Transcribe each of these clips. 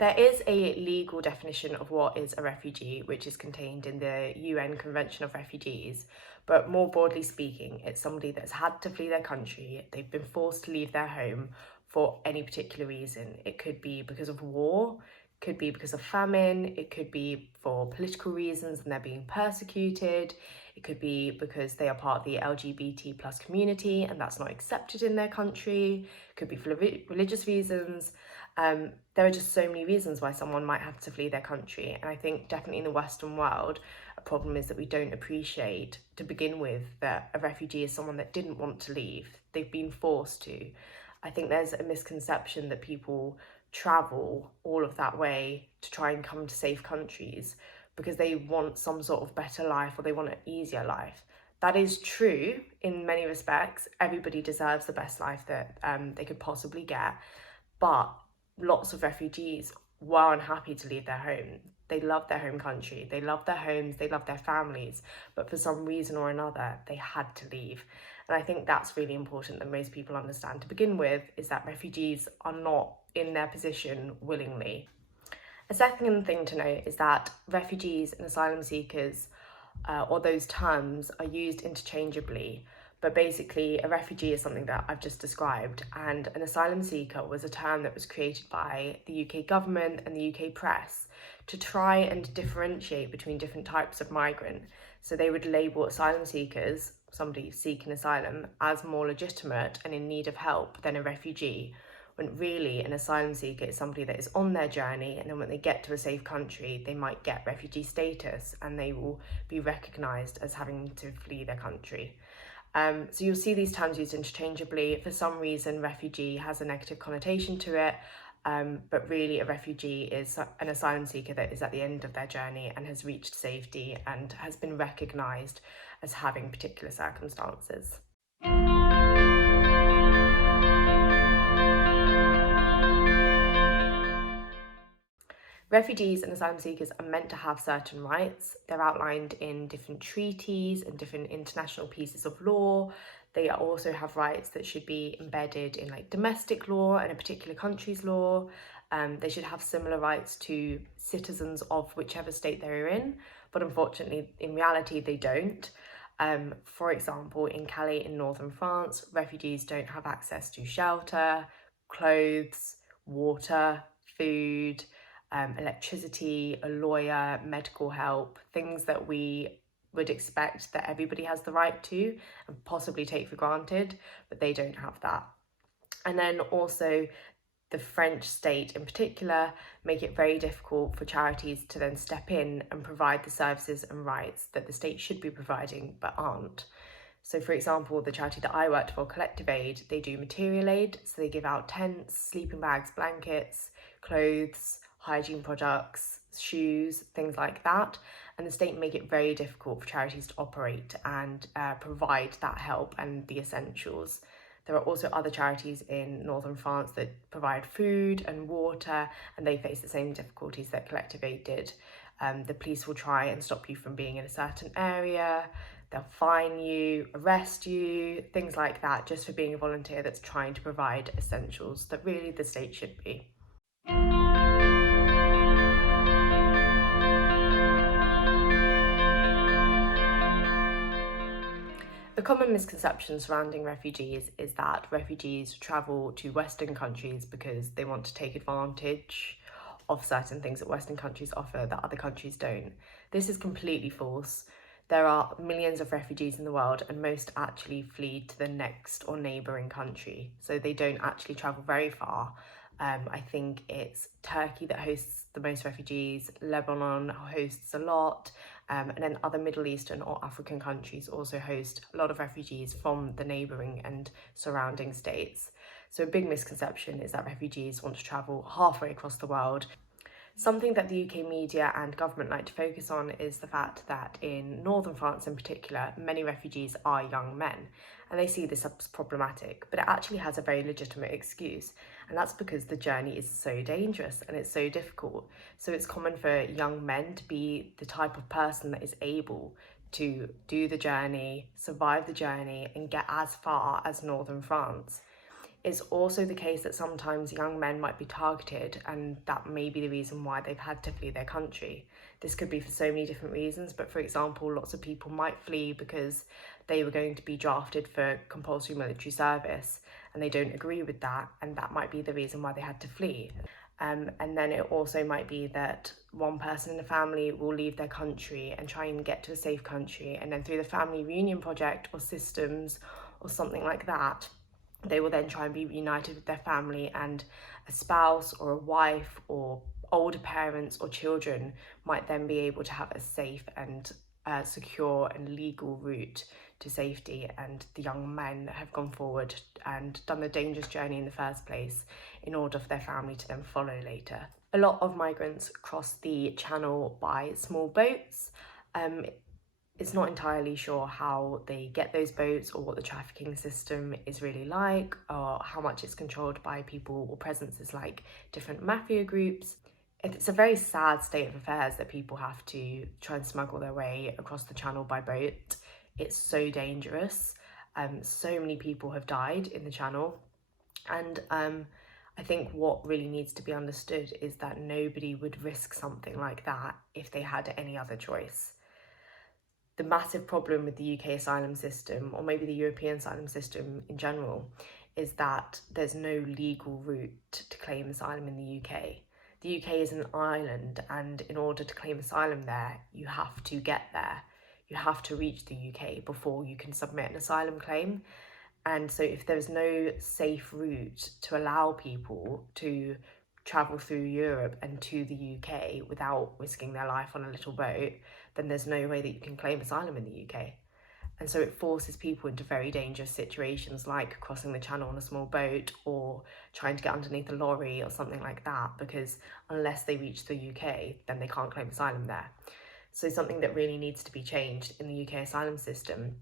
There is a legal definition of what is a refugee, which is contained in the UN Convention of Refugees. But more broadly speaking, it's somebody that's had to flee their country. They've been forced to leave their home for any particular reason. It could be because of war, it could be because of famine, it could be for political reasons and they're being persecuted. It could be because they are part of the LGBT plus community and that's not accepted in their country. It could be for religious reasons. There are just so many reasons why someone might have to flee their country. And I think definitely in the Western world, a problem is that we don't appreciate to begin with that a refugee is someone that didn't want to leave. They've been forced to. I think there's a misconception that people travel all of that way to try and come to safe countries because they want some sort of better life or they want an easier life. That is true in many respects. Everybody deserves the best life that they could possibly get. But lots of refugees were unhappy to leave their home. They love their home country, they love their homes, they love their families, but for some reason or another, they had to leave. And I think that's really important that most people understand to begin with, is that refugees are not in their position willingly. A second thing to note is that refugees and asylum seekers, or those terms, are used interchangeably. But basically, a refugee is something that I've just described, and an asylum seeker was a term that was created by the UK government and the UK press to try and differentiate between different types of migrant. So they would label asylum seekers, somebody seeking asylum, as more legitimate and in need of help than a refugee, when really an asylum seeker is somebody that is on their journey, and then when they get to a safe country, they might get refugee status and they will be recognised as having to flee their country. So you'll see these terms used interchangeably. For some reason, refugee has a negative connotation to it, but really a refugee is an asylum seeker that is at the end of their journey and has reached safety and has been recognised as having particular circumstances. Refugees and asylum seekers are meant to have certain rights. They're outlined in different treaties and different international pieces of law. They also have rights that should be embedded in like domestic law and a particular country's law. They should have similar rights to citizens of whichever state they're in, but unfortunately, in reality, they don't. For example, in Calais in northern France, refugees don't have access to shelter, clothes, water, food, electricity, a lawyer, medical help, things that we would expect that everybody has the right to and possibly take for granted, but they don't have that. And then also the French state in particular make it very difficult for charities to then step in and provide the services and rights that the state should be providing but aren't. So for example, the charity that I worked for, Collective Aid, they do material aid, so they give out tents, sleeping bags, blankets, clothes, hygiene products, shoes, things like that, and the state make it very difficult for charities to operate and provide that help and the essentials. There are also other charities in northern France that provide food and water, and they face the same difficulties that Collective Aid did. The police will try and stop you from being in a certain area, they'll fine you, arrest you, things like that, just for being a volunteer that's trying to provide essentials that really the state should be. A common misconception surrounding refugees is that refugees travel to Western countries because they want to take advantage of certain things that Western countries offer that other countries don't. This is completely false. There are millions of refugees in the world and most actually flee to the next or neighbouring country. So they don't actually travel very far. I think it's Turkey that hosts the most refugees, Lebanon hosts a lot, and then other Middle Eastern or African countries also host a lot of refugees from the neighbouring and surrounding states. So a big misconception is that refugees want to travel halfway across the world. Something that the UK media and government like to focus on is the fact that in northern France in particular, many refugees are young men, and they see this as problematic, but it actually has a very legitimate excuse, and that's because the journey is so dangerous and it's so difficult. So it's common for young men to be the type of person that is able to do the journey, survive the journey, and get as far as northern France. It's also the case that sometimes young men might be targeted, and that may be the reason why they've had to flee their country. This could be for so many different reasons, but for example, lots of people might flee because they were going to be drafted for compulsory military service and they don't agree with that, and that might be the reason why they had to flee. And then it also might be that one person in the family will leave their country and try and get to a safe country, and then through the family reunion project or systems or something like that, they will then try and be reunited with their family, and a spouse or a wife or older parents or children might then be able to have a safe and secure and legal route to safety, and the young men have gone forward and done the dangerous journey in the first place in order for their family to then follow later. A lot of migrants cross the channel by small boats. It's not entirely sure how they get those boats or what the trafficking system is really like, or how much it's controlled by people or presences like different mafia groups. It's a very sad state of affairs that people have to try and smuggle their way across the channel by boat. It's so dangerous. So many people have died in the channel, and I think what really needs to be understood is that nobody would risk something like that if they had any other choice. The massive problem with the UK asylum system, or maybe the European asylum system in general, is that there's no legal route to claim asylum in the UK. The UK is an island, and in order to claim asylum there, you have to get there. You have to reach the UK before you can submit an asylum claim. And so if there's no safe route to allow people to travel through Europe and to the UK without risking their life on a little boat, then there's no way that you can claim asylum in the UK. And so it forces people into very dangerous situations, like crossing the channel on a small boat or trying to get underneath a lorry or something like that, because unless they reach the UK, then they can't claim asylum there. So something that really needs to be changed in the UK asylum system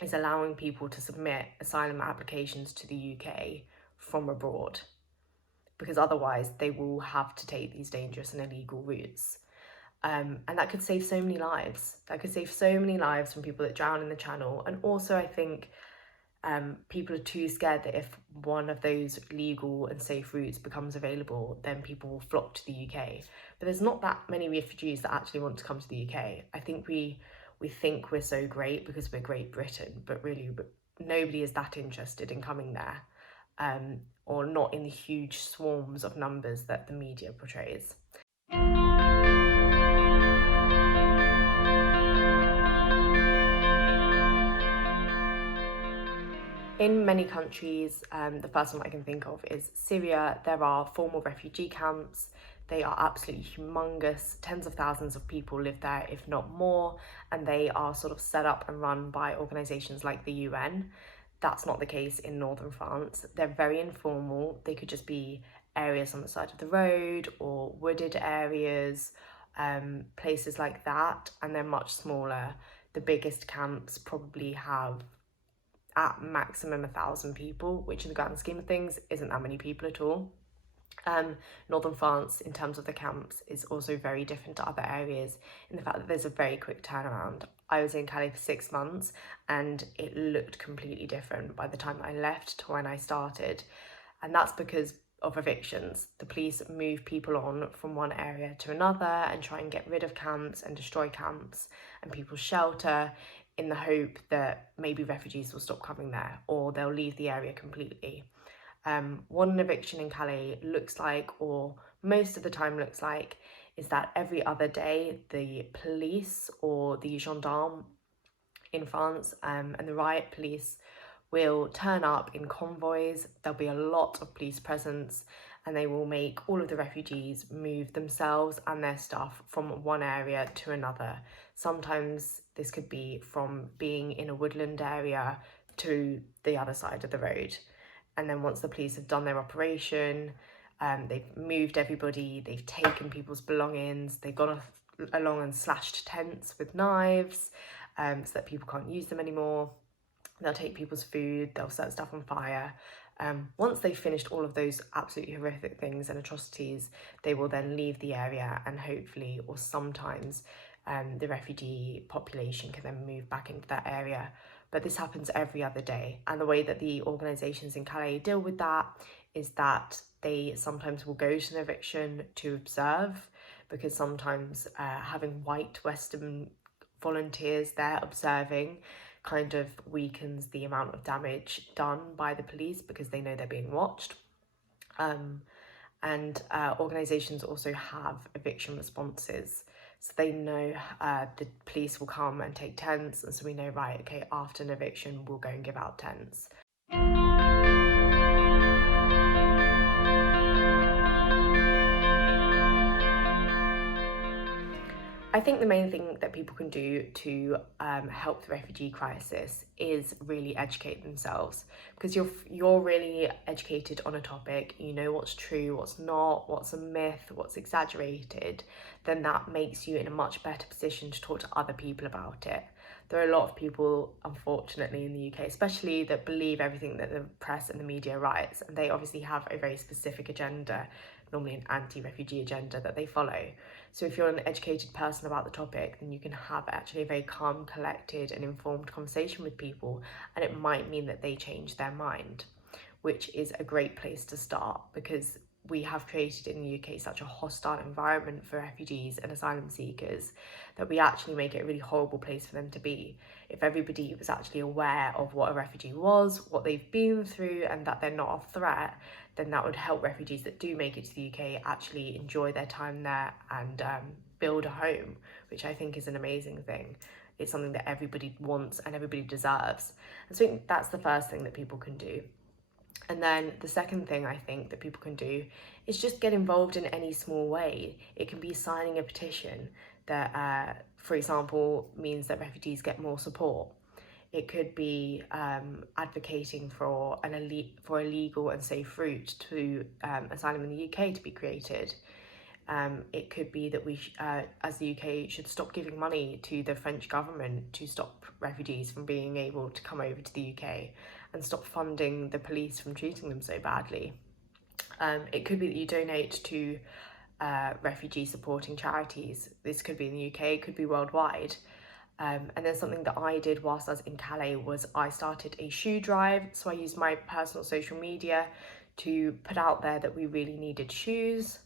is allowing people to submit asylum applications to the UK from abroad, because otherwise they will have to take these dangerous and illegal routes. And that could save so many lives. That could save so many lives from people that drown in the channel. And also I think people are too scared that if one of those legal and safe routes becomes available, then people will flock to the UK. But there's not that many refugees that actually want to come to the UK. I think we think we're so great because we're Great Britain, but really nobody is that interested in coming there, or not in the huge swarms of numbers that the media portrays. In many countries, the first one I can think of is Syria. There are formal refugee camps. They are absolutely humongous. Tens of thousands of people live there, if not more, and they are sort of set up and run by organisations like the UN. That's not the case in northern France. They're very informal. They could just be areas on the side of the road or wooded areas, places like that, and they're much smaller. The biggest camps probably have at maximum 1,000 people, which in the grand scheme of things isn't that many people at all. Northern France, in terms of the camps, is also very different to other areas in the fact that there's a very quick turnaround. I was in Calais for 6 months and it looked completely different by the time I left to when I started. And that's because of evictions. The police move people on from one area to another and try and get rid of camps and destroy camps and people's shelter, in the hope that maybe refugees will stop coming there or they'll leave the area completely. What an eviction in Calais looks like, or most of the time looks like, is that every other day the police or the gendarmes in France and the riot police will turn up in convoys. There'll be a lot of police presence, and they will make all of the refugees move themselves and their stuff from one area to another. Sometimes this could be from being in a woodland area to the other side of the road. And then once the police have done their operation, They've moved everybody, they've taken people's belongings, they've gone along and slashed tents with knives so that people can't use them anymore. They'll take people's food, they'll set stuff on fire. Once they've finished all of those absolutely horrific things and atrocities, they will then leave the area, and hopefully, or sometimes, the refugee population can then move back into that area. But this happens every other day. And the way that the organisations in Calais deal with that is that they sometimes will go to an eviction to observe, because sometimes having white Western volunteers there observing kind of weakens the amount of damage done by the police, because they know they're being watched. And organisations also have eviction responses, so they know the police will come and take tents, and so we know, right, okay, after an eviction we'll go and give out tents. I think the main thing that people can do to help the refugee crisis is really educate themselves, because you're really educated on a topic, you know what's true, what's not, what's a myth, what's exaggerated, then that makes you in a much better position to talk to other people about it. There are a lot of people, unfortunately, in the UK, especially, that believe everything that the press and the media writes, and they obviously have a very specific agenda, normally an anti-refugee agenda, that they follow. So if you're an educated person about the topic, then you can have actually a very calm, collected and informed conversation with people, and it might mean that they change their mind, which is a great place to start, because we have created in the UK such a hostile environment for refugees and asylum seekers that we actually make it a really horrible place for them to be. If everybody was actually aware of what a refugee was, what they've been through, and that they're not a threat, then that would help refugees that do make it to the UK actually enjoy their time there and build a home, which I think is an amazing thing. It's something that everybody wants and everybody deserves. And so I think that's the first thing that people can do. And then the second thing I think that people can do is just get involved in any small way. It can be signing a petition that, for example, means that refugees get more support. It could be advocating for a legal and safe route to asylum in the UK to be created. It could be that we, as the UK, should stop giving money to the French government to stop refugees from being able to come over to the UK, and stop funding the police from treating them so badly. It could be that you donate to refugee supporting charities. This could be in the UK, it could be worldwide. And then something that I did whilst I was in Calais was I started a shoe drive. So I used my personal social media to put out there that we really needed shoes,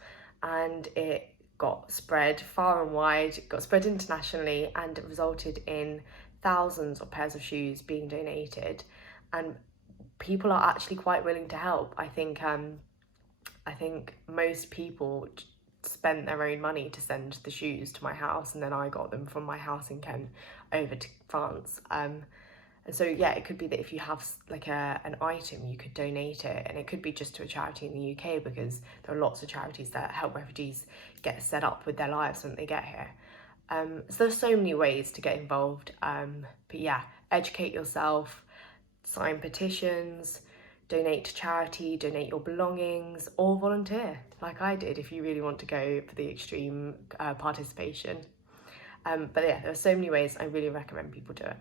and it got spread far and wide, it got spread internationally, and it resulted in thousands of pairs of shoes being donated. And people are actually quite willing to help. I think most people spent their own money to send the shoes to my house, and then I got them from my house in Kent over to France. And so yeah, it could be that if you have like an item, you could donate it, and it could be just to a charity in the UK, because there are lots of charities that help refugees get set up with their lives when they get here. So there's so many ways to get involved, but yeah, educate yourself, sign petitions, donate to charity, donate your belongings, or volunteer like I did if you really want to go for the extreme participation. But yeah, there are so many ways. I really recommend people do it.